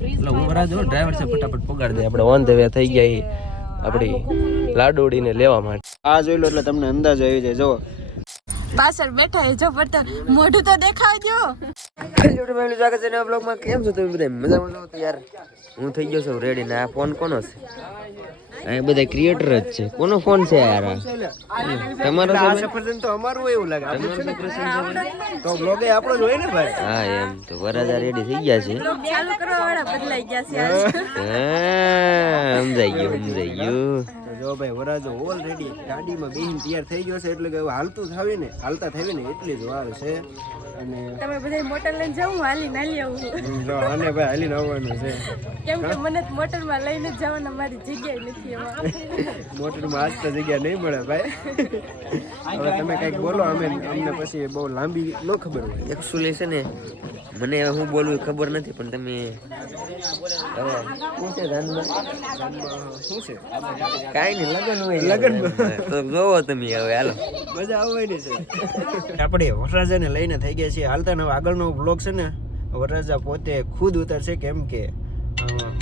એટલે હું જો ડ્રાઈવર છે ફટાફટ પગાડ દે આપણે. ઓન ધ વે થઈ ગયા ઈ આપણી લાડોડીને લેવા માટે. આ જોઈ લો એટલે તમને અંદાજ આવી જાય જો પાછળ બેઠા એ જો પડતા મોઢું તો દેખાડજો સ્વાગત છે નવા બ્લોગમાં કેમ છો તમે બધા? મજામાં છો? યાર હું થઈ ગયો છું રેડી ને આ ફોન કોનો છે? આ બધા ક્રિએટર જ છે. કોનો ફોન છે યાર? તમારો? સફરજન તો અમારું એવું લાગે. તમારો છે તો બ્લોગ એ આપણો જ હોય ને ભાઈ? હા એમ તો વરાજા રેડી થઈ ગયા છે. ચાલુ કરવા વાળા બદલાઈ ગયા છે. હા. સમજાઈ ગયું સમજાઈ ગયું. જો ભાઈ વરાજો ઓલરેડી ગાડીમાં બેહીને તૈયાર થઈ ગયો છે. એટલે કે હાલતું થાવી ને હાલતા થાવી ને એટલી જ વાર છે. અને તમે બધા મોટર લઈને જવું હાલી નાલી આવું જો આને ભાઈ હાલીને આવવાનું છે. કેમ કે મને મોટરમાં લઈને જ જવાના મારી જગ્યાએ નથી એમાં. મોટરમાં આજ તો જગ્યા નહીં મળે ભાઈ. હવે તમે કંઈક બોલો અમે અમને પછી બહુ લાંબી ન ખબર હોય. એકચ્યુઅલી છે ને મને હવે હું બોલવું ખબર નથી પણ તમે શું છે શું છે? કાંઈ નહીં લગન હોય લગન. તો જોવો તમે હવે હાલો. મજા આવવાની છે. આપણે વરરાજાને લઈને થઈ ગયા છીએ. હાલતા ને આગળનો બ્લોગ છે ને વરરાજા પોતે ખુદ ઉતારશે કેમ કે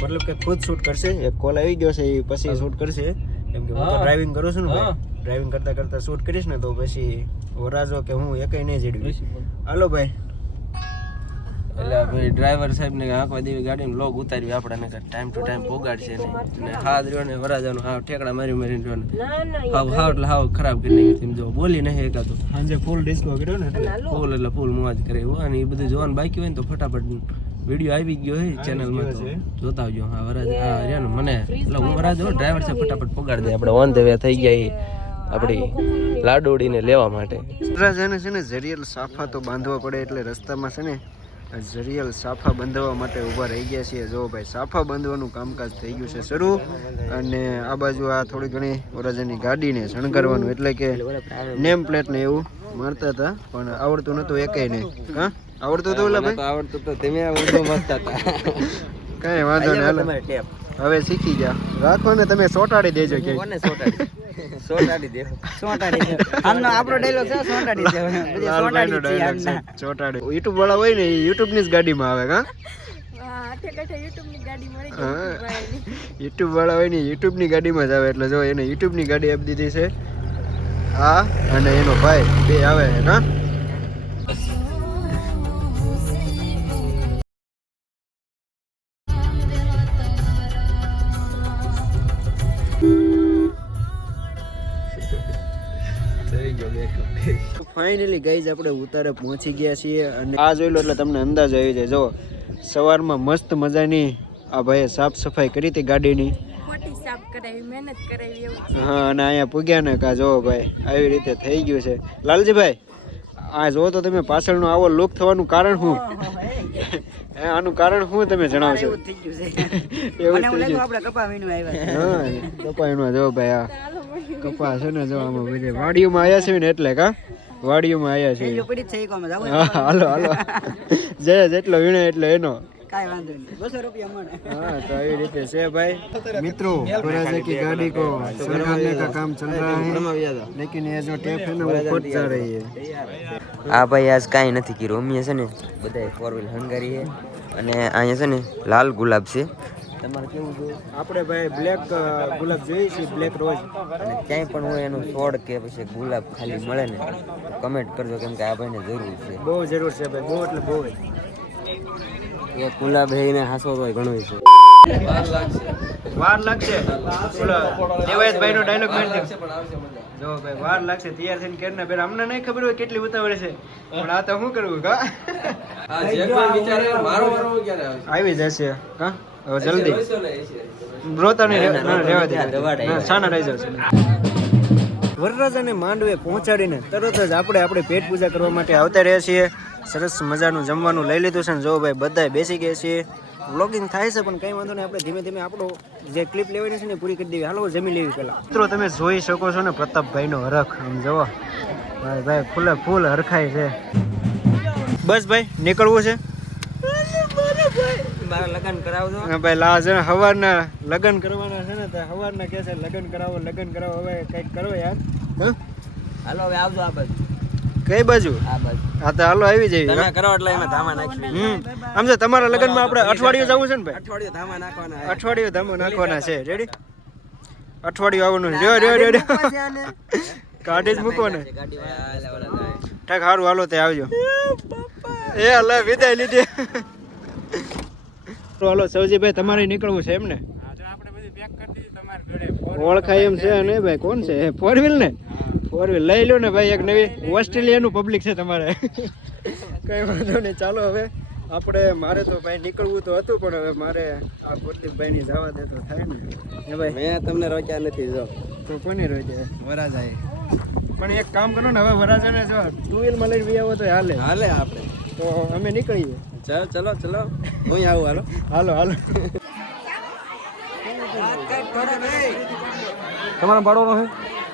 મતલબ કે ખુદ શૂટ કરશે. એક કોલ આવી ગયો છે એ પછી શૂટ કરશે. કેમ કે હું તો ડ્રાઇવિંગ કરું છું ને ભાઈ. ડ્રાઇવિંગ કરતા કરતા શૂટ કરીશ ને તો પછી વરરાજો કે હું એકય નહીં જીડવી. હાલો ભાઈ. એટલે ભાઈ ડ્રાઈવર સાહેબ ને આંખવા દેવી ગાડી લોગ ઉતારી આપણે ટાઈમ ટુ ટાઈમ પોગાડશે ને ને હાથ રહ્યો ને વરાજાનો હાવ ઠેકડા મારી મારી રહ્યો ને. હાવ હાવ એટલે હાવ ખરાબ કરી નાખી તેમ જો બોલી નહીં એકાતો સાંજે ફૂલ ડિસ્કો કર્યો ને ફૂલ એટલે ફૂલ મોજ કરે એવું અને એ બધું જોવાનું બાકી હોય ને તો ફટાફટ વીડિયો આવી ગયો હોય ચેનલમાં તો. જોતા આવજો. હા વરાજ હા રહ્યા ને મને. એટલે હું વરાજ ડ્રાઈવર છે ફટાફટ પગાડ દે. આપણે ઓન ધ વે થઈ ગયા આપણી લાડોડીને લેવા માટે. વરરાજાને છે. ને જરિયલ સાફા તો બાંધવા પડે એટલે રસ્તામાં છે ને આ જરિયલ સાફા બાંધવા માટે ઊભા રહી ગયા છીએ. જો ભાઈ સાફા બાંધવાનું કામકાજ થઈ ગયું છે શરૂ. અને આ બાજુ આ થોડી ઘણી ઓરાજાની ગાડીને શણગારવાનું. એટલે કે નેમ પ્લેટ ને એવું મારતા હતા પણ આવડતું નતું એકેય નહીં. હા? આવડતું હતું ઓલા ભાઈ? આવડતું તો તમે આવડતું મારતા હતા. કઈ વાંધો નહીં ટેપ. હવે શીખી જા રાખો ને તમે સોટાડી દેજો કે કોને સોટાડી સોટાડી દે. આપણો ડાયલોગ છે સોંટાડી છે બધી સોંટાડી છે આમના. ચોટાડી. યુટ્યુબ વાળા હોય ને એ ની જ ગાડીમાં આવે YouTube. ભાઈની. યુટ્યુબ વાળા હોય ને યુટ્યુબની ગાડીમાં જ આવે એટલે જો એને યુટ્યુબની ગાડી આપી દીધી છે. આ અને એનો ભાઈ બે આવે ના હા? ફાઇનલી ગાઈઝ આપણે ઉતારે પહોંચી ગયા છીએ અને આ જોઈ લો એટલે તમને અંદાજ આવી જાય. જો સવારમાં મસ્ત મજાની આ ભાઈએ સાફ સફાઈ કરી હતી ગાડીની. હા અને અહીંયા પૂગ્યા ને કા જો ભાઈ આવી રીતે થઈ ગયું છે. લાલજીભાઈ આ જો તો તમે પાછળનો આવો લુક થવાનું કારણ શું? હે, આનું કારણ શું તમે જણાવશો? એવું થઈ ગયું ગયું. આપણે કપા વીણવા આવ્યા હા જો ભાઈ આ કપા છે ને જો આમાં વાડીઓમાં આવ્યા છે ને એટલે કા વાડીઓમાં આવ્યા છે પડી થઈ કોમ જાવ હાલો હાલો. જે જેટલો વીણે એટલો એનો. કાઈ વાંધો નહીં. બસો રૂપિયા મળે. હા તો આવી રીતે છે ભાઈ. મિત્રો थोड़ा की गाड़ी को सुधारने का काम चल रहा है लेकिन ये जो टेप है ना वो फट जा रही है આ ભાઈ આજ કાંઈ નથી કર્યું. અમે છે ને બધાય ફોર વ્હીલ હંગારી હે. અને અહીંયા છે ને લાલ ગુલાબ છે. તમારે કેવું જોઈએ? આપણે ભાઈ બ્લેક ગુલાબ જોઈએ છે બ્લેક રોજ. અને ક્યાંય પણ હોય એનું છોડ કે પછી ગુલાબ ખાલી મળે ને કમેન્ટ કરજો કેમ કે આ ભાઈને જરૂર છે. બહુ જરૂર છે ભાઈ બહુ એટલે બહુ. એ ગુલાબ હે ને હાસો તો ઘણું છે. વાર લાગશે. દેવાયતભાઈ નો ડાયલોગ દે જો ભાઈ વાર લાગશે તૈયાર થઈને કેર ના બેર અમને નહીં ખબર હોય કેટલી ઉતાવળ છે. પણ આ તો શું કરવું કા આવી જશે કા જલ્દી. બ્રોતાની રહેવા દે. ના, શાના રહી જશે. વરરાજાને માંડવે પહોંચાડીને તરત જ આપણે આપણે પેટ પૂજા કરવા માટે આવતા રહ્યા છીએ. સરસ મજાનું જમવાનું લઈ લીધું છે ને જો ભાઈ બધા બેસી ગયા છીએ. વ્લોગિંગ થાય છે પણ કઈ વાંધો નહીં આપણે ધીમે ધીમે આપણો જે ક્લિપ લેવાની છે ને પૂરી કરી દેવી. હાલો જમી લેવી પેલા મિત્રો તમે જોઈ શકો છો ને પ્રતાપભાઈનો હરખ. આમ જુઓ. ભાઈ ભાઈ ફૂલે ફૂલ હરખાય છે. બસ ભાઈ નીકળવું છે. મારા લગ્ન કરાવજો. ભાઈ લા છે ને હવારના લગ્ન કરવાના છે ને તો સવારના કહે છે લગ્ન કરાવો લગ્ન કરાવો. હવે કંઈક કરો યાર. હાલો હવે આવજો આ બાજુ. કઈ બાજુ? આ હા તો હાલો આવી જઈએ. તમે કરો એટલે એમાં ધામા નાખવી હમ. આમ તો તમારા લગ્નમાં આપણે અઠવાડિયું જવું છે ને ભાઈ? અઠવાડિયું ધામા નાખવાના અઠવાડિયું ધામો નાખવાના છે. રેડી અઠવાડિયું આવવાનું છે. રહ્યો રહ્યો કાઢી જ મૂકો ને ઠાક સારું હાલો તે આવજો. એ હલે વિદાય લીધી. હાલો સૌજીભાઈ તમારે નીકળવું છે એમ ને? ઓળખાય એમ છે ને ભાઈ કોણ છે? ફોર વ્હીલ ને? ફોર વ્હીલ લઈ લો ને ભાઈ એક નવી ઓસ્ટ્રેલિયાનું પબ્લિક છે તમારે. કઈ વાંધો નહીં ચાલો હવે. આપણે મારે તો ભાઈ નીકળવું તો હતું પણ હવે મારે આ પ્રદીપભાઈની જવા દે તો થાય ને. ભાઈ? મેં તમને રોક્યા નથી જો. તો કોની રોક્યા? વરાજાએ. પણ એક કામ કરો ને હવે વરાજાને જો ટુ વ્હીલમાં લઈને બી આવો તો હાલે. હાલે આપણે. તો અમે નીકળીએ. ચલો ચલો ચલો. હું આવું હાલો. હાલો હાલો. તમારા પાડવાનો છે?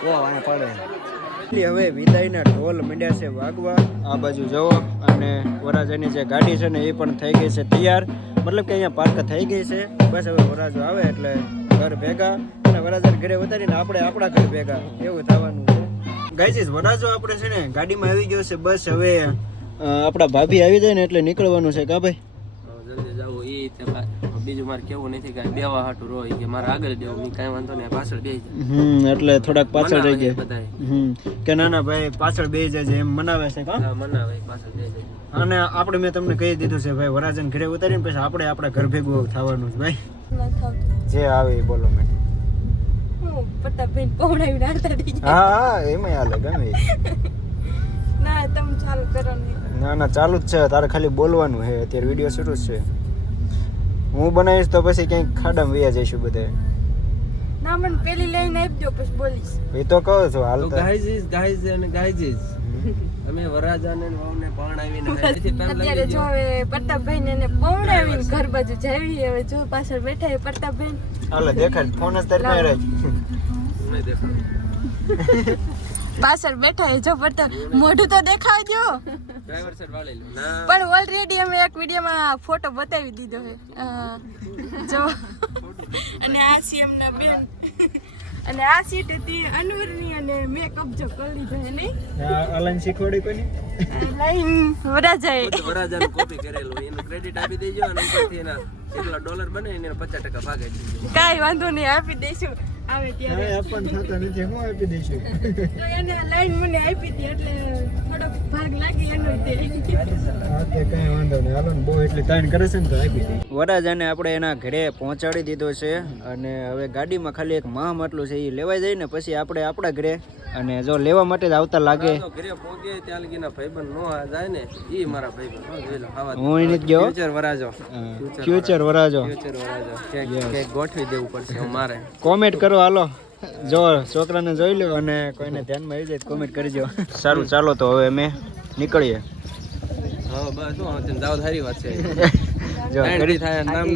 ઓ અહીંયા પડે. હવે વિદાયના ઢોલ મંડ્યા છે વાગવા. આ બાજુ જવો અને વરાજાની જે ગાડી છે ને એ પણ થઈ ગઈ છે તૈયાર. મતલબ કે અહીંયા પાર્ક થઈ ગઈ છે. બસ હવે વરાજો આવે એટલે ઘર ભેગા. અને વરાજાને ઘરે વધારીને આપણે આપણા ઘર ભેગા. એવું થવાનું છે. ગાઈજીસ વરાજો આપણે છે ને ગાડીમાં આવી ગયો છે બસ. હવે આપણા ભાભી આવી જાય ને એટલે નીકળવાનું છે કા ભાઈ? જલ્દી જાવું ઈ તે બીજું મારે કેવું નથી કાંઈ બેવા હાટું રો ઈ કે મારે આગળ દેવું મેં કાંઈ વાંધો નહીં પાછળ બે હમ એટલે થોડાક પાછળ રહી ગયા બધા હમ કે ના ના ભાઈ પાછળ બે જાય એમ મનાવે છે કા? મનાવે પાછળ બે જાય. અને આપણે મેં તમને કહી દીધું છે ભાઈ વરાજન ઘરે ઉતારીને પછી આપણે આપણા ઘર ભેગું થવાનું છે ભાઈ. જે આવે એ બોલો મેં હું ગયા. હા હા એમાં હાલે ગમે તમે ચાલુ કરો ના. ના ચાલુ જ છે. તારે ખાલી બોલવાનું છે. અત્યારે વીડિયો શરૂ જ છે. હું બનાવીશ તો પછી ક્યાંક ખાડામાં વ્યા જઈશું બધે. ના મને પેલી લઈને આપજો પછી બોલીશ. એ તો કહું છું હાલ તો ગાયજીસ ગાઈઝ અને ગાયજીસ અમે વરાજાને ને વહુને પરણાવીને અત્યારે જો. હવે પ્રતાપભાઈ ને એને પહોંચાડીને ઘર બાજુ જાવી હવે જો પાછળ બેઠા એ પ્રતાપભાઈ. હાલે દેખાડ. ફોન જ તારી પાસે રાખ. નહીં દેખાડું. પાછળ બેઠા એ જો પડતો મોઢું તો વાળી લો. પણ ઓલરેડી અમે એક વિડીયોમાં ફોટો બતાવી દીધો છે. જો. અને આ સીએમ ના બેન. અને આ સીટ હતી અનવરની અને મેં કબજો કરી લીધો છે નહીં? અલન શીખવાડી કોની લાઈન વરાજાએ. વરાજાનું copy કરેલું એનું ક્રેડિટ આપી દેજો અને ઉપરથી એના કેટલા ડોલર બને એને પચાસ ટકા ભાગે દેજો કાંઈ વાંધો નહીં આપી દઈશું. આવે ત્યારે. આપણ થતા નથી હું આપી દઈશું. તો એને લાઈન મને આપી હતી એટલે વરાજાને આપણે એના ઘરે પહોંચાડી દીધો છે અને હવે ગાડીમાં ખાલી એક માહ માટલું છે એ લેવાઈ જાય ને પછી આપણે આપણા ઘરે અને જો લેવા માટે જ આવતા લાગે. ઘરે પહોંચે ત્યાં લગીના ભાઈબંધ નો જાય ને એ મારા ભાઈબંધ હો, જોઈ લો આવા હું એને જ ગયો? ફ્યુચર વરાજો. ફ્યુચર વરાજો. ફ્યુચર વરાજો ગોઠવી દેવું પડશે મારે કોમેન્ટ કરો હાલો. જો છોકરાને જોઈ લો અને કોઈને ધ્યાનમાં આવી જાય કોમેન્ટ કરજો. સારું ચાલો તો હવે અમે નીકળીએ. હા બસ શું હવે જાવ સારી વાત છે. જો એન્ટ્રી થાય નામ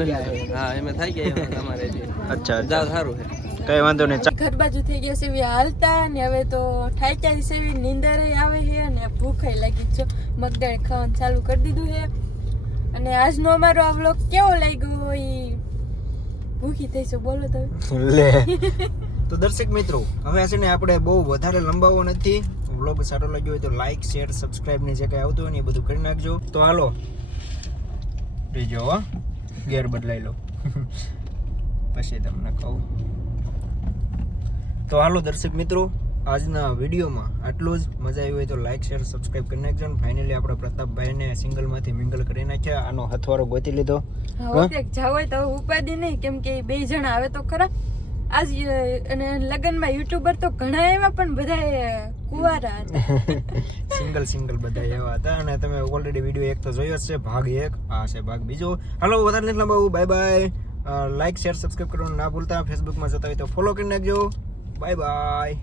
હા એમ થઈ ગયા તમારે જે. અચ્છા જાવ સારું છે કઈ વાંધો નહીં ઘર બાજુ થઈ ગયા છે હાલતા ને હવે તો ઠાક્યા છે એવી નીંદર આવે છે અને ભૂખાઈ લાગી છે. મગદાળ ખાવાનું ચાલુ કરી દીધું છે. અને આજનો અમારો આ વ્લોગ કેવો લાગ્યો એ ભૂખી થઈશું બોલો તમે. લે. તો દર્શક મિત્રો, હવે છે ને આપણે બહુ વધારે લંબાવો નથી. વ્લોગ સારો લાગ્યો હોય તો લાઈક શેર સબસ્ક્રાઇબ ને જે કાંઈ આવતું હોય ને એ બધું કરી નાખજો. તો હાલો, રીજો ગેર બદલાઈ લો. પછી તમને કહું. તો હાલો દર્શક મિત્રો, આજના વિડીયોમાં આટલું જ. મજા આવી હોય તો લાઈક શેર સબસ્ક્રાઇબ કરી નાખજો ને ફાઇનલી આપણે પ્રતાપભાઈને સિંગલમાંથી મિંગલ કરી નાખ્યા. આનો હથવારો ગોતી લીધો. જાવ હોય તો ઉપાધિ નહીં, કેમ કે બે જણા આવે તો ખરા. આજ અને લગ્નમાં યુટ્યુબર તો ઘણા એવા પણ બધા કુવારા હતા. સિંગલ સિંગલ બધા એવા હતા. અને તમે ઓલરેડી વીડિયો એક તો જોયો છે, ભાગ એક, આ છે ભાગ બીજો. હાલો, વધારે નથી લંબાવું. Bye bye like share subscribe કરવાનું ના ભૂલતા. ફેસબુકમાં જતા હોય તો ફોલો કરી નાખજો. Bye bye